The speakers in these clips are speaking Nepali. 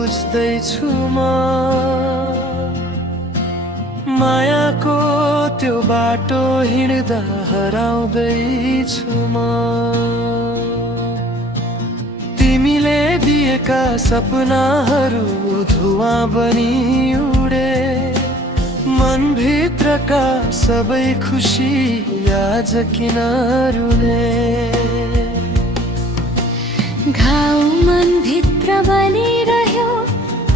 बुझ्दैछु म मायाको त्यो बाटो हिँड्दा हराउँदैछु म तिमीले दिएका सपनाहरू धुवाँ बनी उडे मनभित्रका सबै खुसी आज किन रुने घाउ मनभित्र बलिरह्यो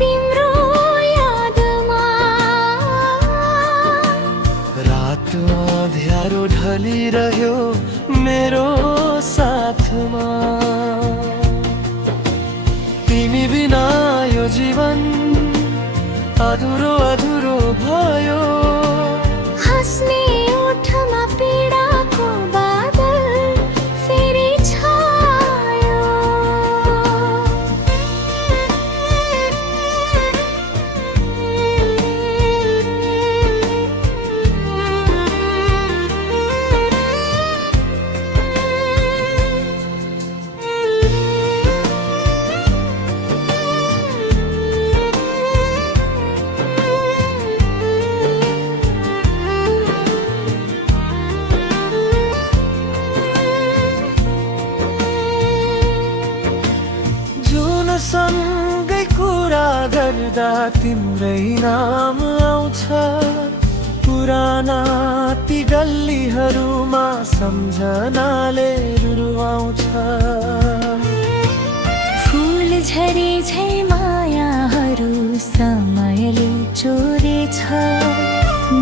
तिम्रो यादमा रात अँध्यारो ढलिरह्यो मेरो साथमा तिमी बिना यो जीवन अधुरो अधुरो भयो हाँस्ने ओठमा पीडाको बादल फेरि छायो सँगै कुरा गर्दा तिम्रै नाम आउँछ पुराना ती गल्लीहरूमा सम्झनाले रुवाउँछ फूल झरे झै मायाहरू समयले चोरेछ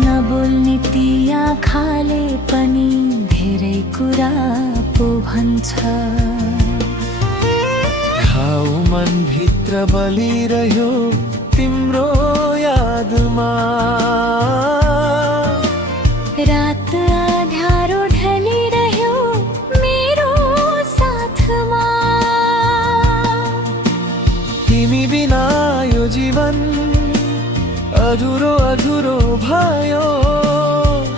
नबोल्ने ती आँखाले पनि धेरै कुरा पो भन्छ घाउ मनभित्र बलिरह्यो तिम्रो यादमा रात अँध्यारो ढलिरह्यो मेरो साथमा तिमी बिना यो जीवन अधुरो अधुरो भयो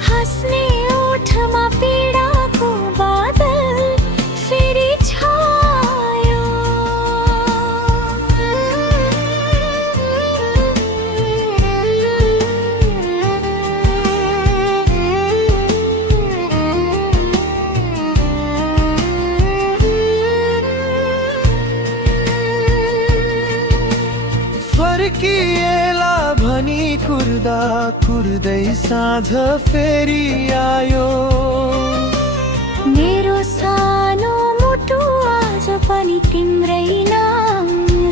हाँस्ने ओठमा पीडाको बादल फेरि छायो फर्किएला भनी कुर्दा कुर्दै साँझ फेरि आयो मेरो सानो मुटु आज पनि तिम्रै नाम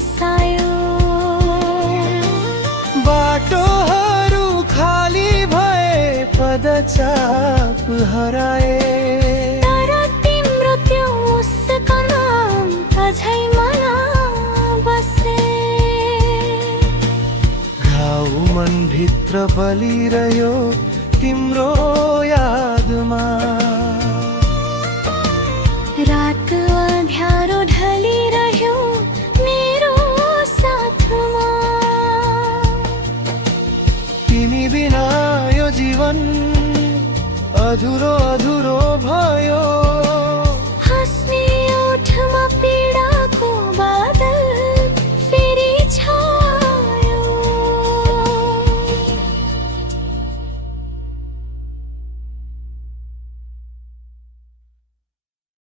सायो बाटोहरू खाली भए पदचाप हराए तर तिम्रो त्यो मुस्कान अझै मलाई बसे घाउ मनभित्र बलिरह्यो तिम्रो यादमा रात अँध्यारो ढलिरह्यो मेरो साथमा तिमी बिना यो जीवन अधुरो अधुरो भयो